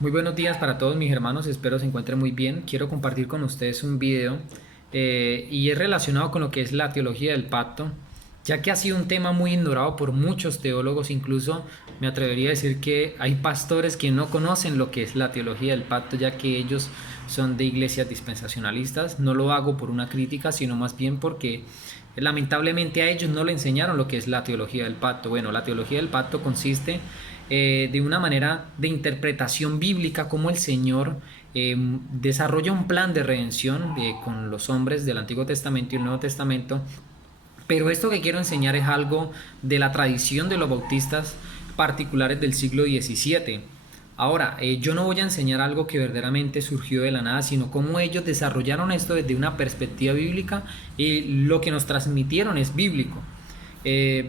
Muy buenos días para todos mis hermanos, espero se encuentren muy bien. Quiero compartir con ustedes un video y es relacionado con lo que es la teología del pacto, ya que ha sido un tema muy ignorado por muchos teólogos, incluso me atrevería a decir que hay pastores que no conocen lo que es la teología del pacto, ya que ellos son de iglesias dispensacionalistas. No lo hago por una crítica, sino más bien porque lamentablemente a ellos no le enseñaron lo que es la teología del pacto. Bueno, la teología del pacto consiste de una manera de interpretación bíblica, como el Señor desarrolla un plan de redención con los hombres del Antiguo Testamento y el Nuevo Testamento. Pero esto que quiero enseñar es algo de la tradición de los bautistas particulares del siglo XVII. Ahora, yo no voy a enseñar algo que verdaderamente surgió de la nada, sino cómo ellos desarrollaron esto desde una perspectiva bíblica y lo que nos transmitieron es bíblico.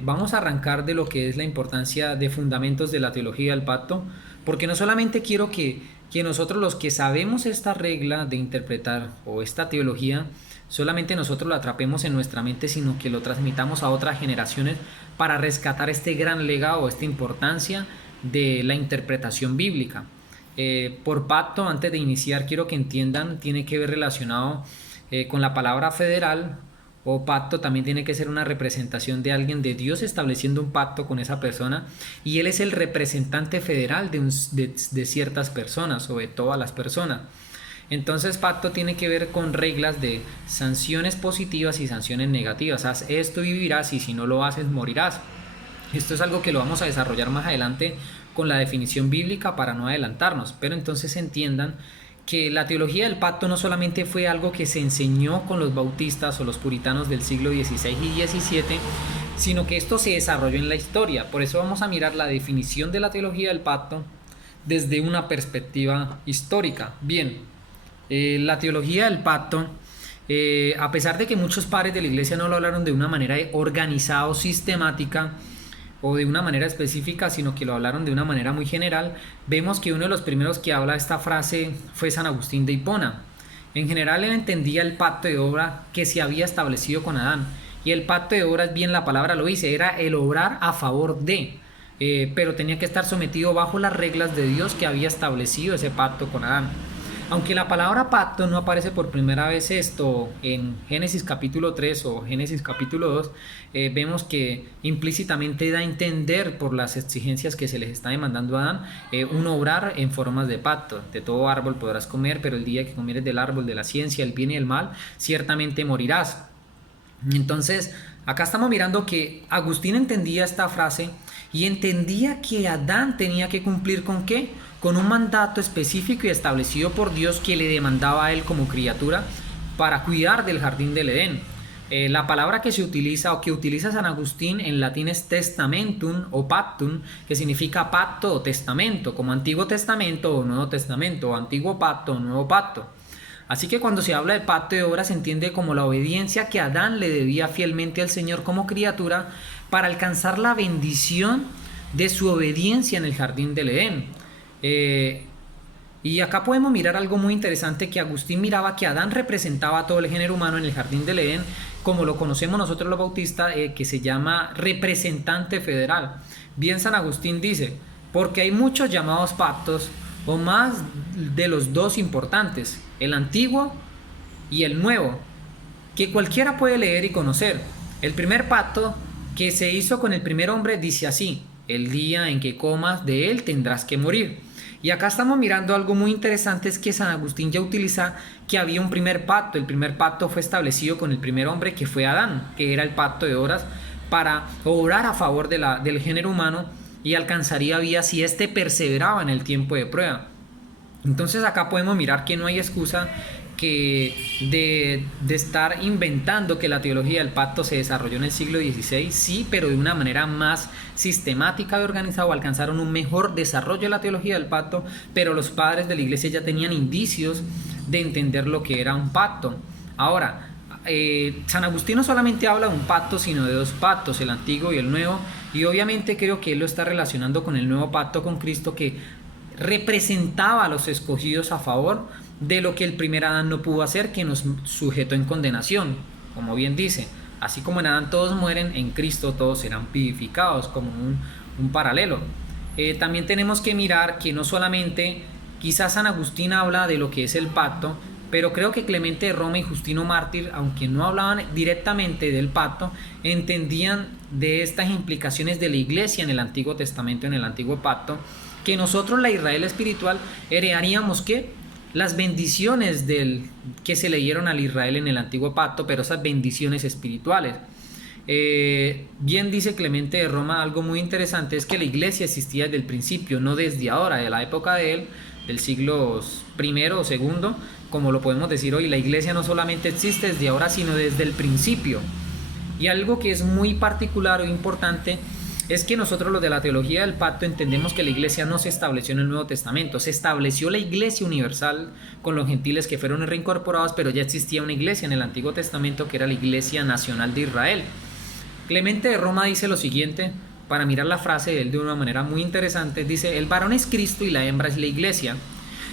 Vamos a arrancar de lo que es la importancia de fundamentos de la teología del pacto, porque no solamente quiero que nosotros los que sabemos esta regla de interpretar o esta teología, solamente nosotros lo atrapemos en nuestra mente, sino que lo transmitamos a otras generaciones para rescatar este gran legado, esta importancia de la interpretación bíblica. Por pacto, antes de iniciar, quiero que entiendan, tiene que ver relacionado con la palabra federal o pacto. También tiene que ser una representación de alguien, de Dios estableciendo un pacto con esa persona, y Él es el representante federal de ciertas personas o de todas las personas. Entonces pacto tiene que ver con reglas de sanciones positivas y sanciones negativas. Haz esto y vivirás, y si no lo haces morirás. Esto es algo que lo vamos a desarrollar más adelante con la definición bíblica para no adelantarnos, pero entonces entiendan que la teología del pacto no solamente fue algo que se enseñó con los bautistas o los puritanos del siglo XVI y XVII, sino que esto se desarrolló en la historia. Por eso vamos a mirar la definición de la teología del pacto desde una perspectiva histórica. Bien, la teología del pacto, a pesar de que muchos padres de la iglesia no lo hablaron de una manera organizada o sistemática, o de una manera específica, sino que lo hablaron de una manera muy general, vemos que uno de los primeros que habla esta frase fue San Agustín de Hipona. En general él entendía el pacto de obra que se había establecido con Adán, y el pacto de obras, bien la palabra lo dice, era el obrar a favor de, pero tenía que estar sometido bajo las reglas de Dios que había establecido ese pacto con Adán. Aunque la palabra pacto no aparece por primera vez esto en Génesis capítulo 3 o Génesis capítulo 2, vemos que implícitamente da a entender por las exigencias que se les está demandando a Adán, un obrar en formas de pacto. De todo árbol podrás comer, pero el día que comieres del árbol de la ciencia, el bien y el mal, ciertamente morirás. Entonces, acá estamos mirando que Agustín entendía esta frase y entendía que Adán tenía que cumplir ¿con qué? Con un mandato específico y establecido por Dios que le demandaba a él como criatura para cuidar del jardín del Edén. La palabra que se utiliza o que utiliza San Agustín en latín es testamentum o pactum, que significa pacto o testamento, como Antiguo Testamento o Nuevo Testamento, o Antiguo Pacto o Nuevo Pacto. Así que cuando se habla de pacto de obras se entiende como la obediencia que Adán le debía fielmente al Señor como criatura para alcanzar la bendición de su obediencia en el jardín del Edén. Y acá podemos mirar algo muy interesante, que Agustín miraba que Adán representaba a todo el género humano en el jardín del Edén, como lo conocemos nosotros los bautistas, que se llama representante federal. Bien, San Agustín dice, porque hay muchos llamados pactos, o más de los dos importantes, el antiguo y el nuevo, que cualquiera puede leer y conocer. El primer pacto que se hizo con el primer hombre dice así: el día en que comas de él tendrás que morir. Y acá estamos mirando algo muy interesante, es que San Agustín ya utiliza que había un primer pacto. El primer pacto fue establecido con el primer hombre, que fue Adán, que era el pacto de obras para obrar a favor del género humano, y alcanzaría vida si éste perseveraba en el tiempo de prueba. Entonces acá podemos mirar que no hay excusa que de estar inventando que la teología del pacto se desarrolló en el siglo XVI, sí, pero de una manera más sistemática y organizada, alcanzaron un mejor desarrollo de la teología del pacto, pero los padres de la iglesia ya tenían indicios de entender lo que era un pacto. Ahora, San Agustín no solamente habla de un pacto, sino de dos pactos, el antiguo y el nuevo, y obviamente creo que él lo está relacionando con el nuevo pacto con Cristo, que representaba a los escogidos a favor de lo que el primer Adán no pudo hacer, que nos sujetó en condenación. Como bien dice, así como en Adán todos mueren, en Cristo todos serán vivificados, como un paralelo. También tenemos que mirar que no solamente Quizás San Agustín habla de lo que es el pacto, pero creo que Clemente de Roma y Justino Mártir, aunque no hablaban directamente del pacto, entendían de estas implicaciones de la iglesia en el Antiguo Testamento, en el Antiguo Pacto, que nosotros, la Israel espiritual, heredaríamos ¿qué? Las bendiciones que se le dieron al Israel en el Antiguo Pacto, pero esas bendiciones espirituales. Bien dice Clemente de Roma, algo muy interesante es que la iglesia existía desde el principio, no desde ahora, de la época de él, del siglo I o segundo, como lo podemos decir hoy. La iglesia no solamente existe desde ahora, sino desde el principio. Y algo que es muy particular o importante es que nosotros, los de la teología del pacto, entendemos que la iglesia no se estableció en el Nuevo Testamento. Se estableció la iglesia universal con los gentiles que fueron reincorporados, pero ya existía una iglesia en el Antiguo Testamento que era la Iglesia Nacional de Israel. Clemente de Roma dice lo siguiente, para mirar la frase de él de una manera muy interesante, dice: el varón es Cristo y la hembra es la iglesia.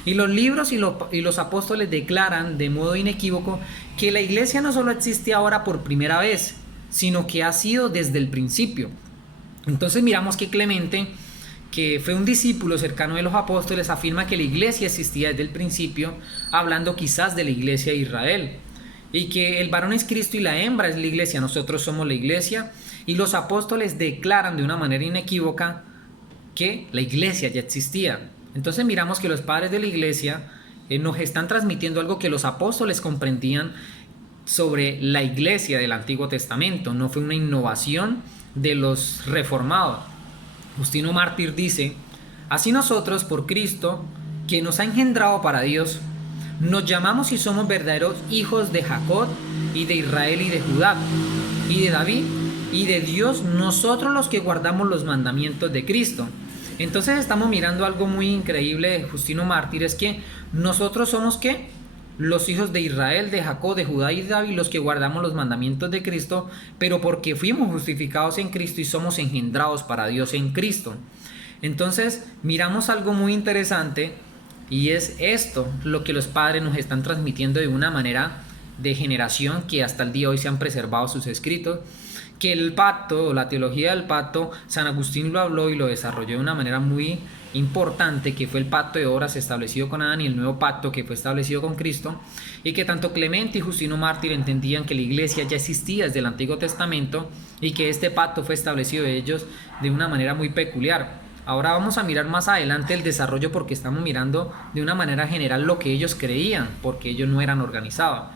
Y los libros y los apóstoles declaran de modo inequívoco que la iglesia no solo existe ahora por primera vez, sino que ha sido desde el principio. Entonces miramos que Clemente, que fue un discípulo cercano de los apóstoles, afirma que la iglesia existía desde el principio, hablando quizás de la iglesia de Israel. Y que el varón es Cristo y la hembra es la iglesia, nosotros somos la iglesia, y los apóstoles declaran de una manera inequívoca que la iglesia ya existía. Entonces miramos que los padres de la iglesia nos están transmitiendo algo que los apóstoles comprendían sobre la iglesia del Antiguo Testamento, no fue una innovación de los reformados. Justino Mártir dice: así nosotros, por Cristo, que nos ha engendrado para Dios, nos llamamos y somos verdaderos hijos de Jacob y de Israel y de Judá y de David y de Dios, nosotros los que guardamos los mandamientos de Cristo. Entonces estamos mirando algo muy increíble de Justino Mártir, es que nosotros somos ¿qué? Los hijos de Israel, de Jacob, de Judá y de David, los que guardamos los mandamientos de Cristo, pero porque fuimos justificados en Cristo y somos engendrados para Dios en Cristo. Entonces miramos algo muy interesante, y es esto lo que los padres nos están transmitiendo de una manera de generación, que hasta el día de hoy se han preservado sus escritos, que el pacto o la teología del pacto, San Agustín lo habló y lo desarrolló de una manera muy importante, que fue el pacto de obras establecido con Adán y el nuevo pacto que fue establecido con Cristo, y que tanto Clemente y Justino Mártir entendían que la iglesia ya existía desde el Antiguo Testamento y que este pacto fue establecido de ellos de una manera muy peculiar. Ahora vamos a mirar más adelante el desarrollo, porque estamos mirando de una manera general lo que ellos creían, porque ellos no eran organizados.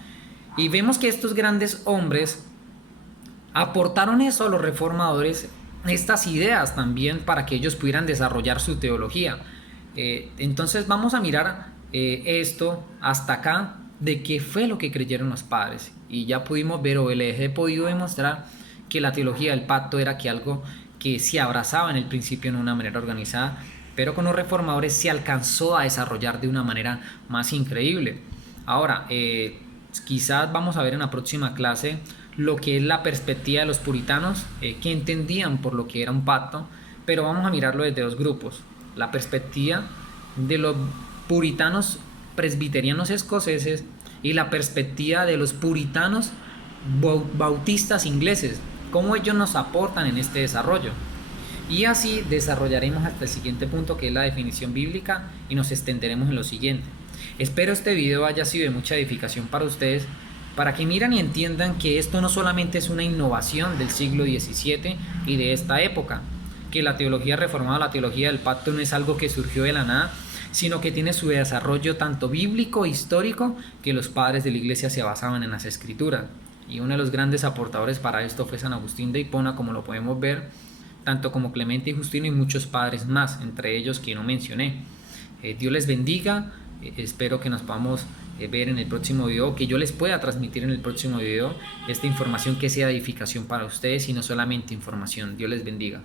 Y vemos que estos grandes hombres aportaron eso a los reformadores, estas ideas también, para que ellos pudieran desarrollar su teología. Entonces vamos a mirar esto hasta acá, de qué fue lo que creyeron los padres. Y ya pudimos ver, o les he podido demostrar, que la teología del pacto era que algo que se abrazaba en el principio de una manera organizada, pero con los reformadores se alcanzó a desarrollar de una manera más increíble. Ahora, quizás vamos a ver en la próxima clase lo que es la perspectiva de los puritanos, que entendían por lo que era un pacto, pero vamos a mirarlo desde dos grupos: la perspectiva de los puritanos presbiterianos escoceses y la perspectiva de los puritanos bautistas ingleses, cómo ellos nos aportan en este desarrollo. Y así desarrollaremos hasta el siguiente punto, que es la definición bíblica, y nos extenderemos en lo siguiente. Espero este video haya sido de mucha edificación para ustedes, para que miren y entiendan que esto no solamente es una innovación del siglo XVII y de esta época, que la teología reformada, la teología del pacto, no es algo que surgió de la nada, sino que tiene su desarrollo tanto bíblico, histórico, que los padres de la iglesia se basaban en las escrituras. Y uno de los grandes aportadores para esto fue San Agustín de Hipona, como lo podemos ver, tanto como Clemente y Justino y muchos padres más, entre ellos que no mencioné. Dios les bendiga, espero que nos podamos ver en el próximo video, que yo les pueda transmitir en el próximo video esta información que sea de edificación para ustedes y no solamente información. Dios les bendiga.